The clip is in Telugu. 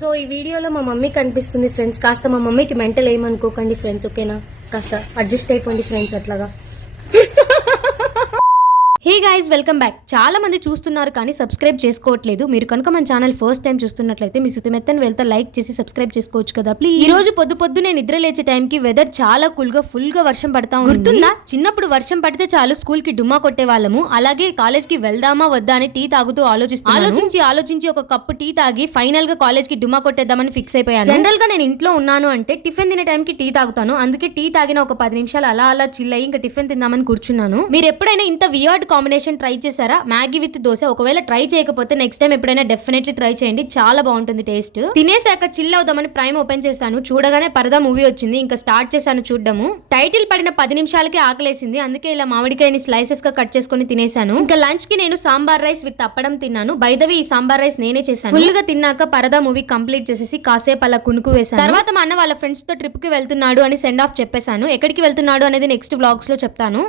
సో ఈ వీడియోలో మా మమ్మీ కనిపిస్తుంది ఫ్రెండ్స్. కాస్త మా మమ్మీకి మెంటల్ ఏమనుకోకండి ఫ్రెండ్స్, ఓకేనా? కాస్త అడ్జస్ట్ అయిపోండి ఫ్రెండ్స్ అట్లాగా. Hey guys, welcome back. చాలా మంది చూస్తున్నారు కానీ సబ్స్క్రైబ్ చేసుకోవట్లేదు. మీరు కనుక మన ఛానల్ ఫస్ట్ టైం చూస్తున్నట్లయితే మీ సుతిమెత్తని వెళ్తే లైక్ చేసి సబ్స్క్రైబ్ చేసుకోవచ్చు కదా ప్లీజ్. ఈ రోజు పొద్దు నేను నిద్ర లేచే టైంకి వెదర్ చాలా కూల్ గా ఫుల్ గా వర్షం పడతా ఉంది. గుర్తుందా? చిన్నప్పుడు వర్షం పడితే చాలు స్కూల్ కి డుమ్మా కొట్టే వాళ్ళము. అలాగే కాలేజ్ కి వెళ్దామా వద్దా అని టీ తాగుతూ ఆలోచించి ఒక కప్పు టీ తాగి ఫైనల్ గా కాలేజ్ కి డుమ్మా కొట్టేద్దామని ఫిక్స్ అయిపోయాను. జనరల్ గా నేను ఇంట్లో ఉన్నాను అంటే టిఫిన్ తినే టైంకి టీ తాగుతాను. అందుకే టీ తాగిన ఒక 10 నిమిషాలు అలా చిల్ అయ్యి ఇంకా టిఫిన్ తిందామని కూర్చున్నాను. మీరు ఎప్పుడైనా ఇంత వియర్డ్ కాంబినేషన్ ట్రై చేశారా? Maggi with dosa. ఒకవేళ ట్రై చేయకపోతే నెక్స్ట్ టైం ఎప్పుడైనా డెఫినెట్లీ ట్రై చేయండి, చాలా బాగుంటుంది టేస్ట్. తినేసాక చిల్ అవుదామని ప్రైమ్ ఓపెన్ చేశాను. చూడగానే పరదా మూవీ వచ్చింది. ఇంకా స్టార్ట్ చేశాను చూడడము. టైటిల్ పడిన 10 నిమిషాలకే ఆకలేసింది. అందుకే ఇలా మామిడికాయని స్లైసెస్ గా కట్ చేసుకుని తినేసాను. ఇంకా లంచ్ కి నేను సాంబార్ రైస్ విత్ అప్పడం తిన్నాను. బై ద వే ఈ సాంబార్ రైస్ నేనే చేశాను. ఫుల్ గా తిన్నాక పరదా మూవీ కంప్లీట్ చేసేసి కాసేపు అలా కునుకు వేశాను. తర్వాత మా అన్న వాళ్ళ ఫ్రెండ్స్ తో ట్రిప్ కి వెళ్తున్నాడు అని సెండ్ ఆఫ్ చెప్పేశాను. ఎక్కడికి వెళ్తున్నాడు అనేది నెక్స్ట్ వ్లాగ్స్ లో చెప్తాను.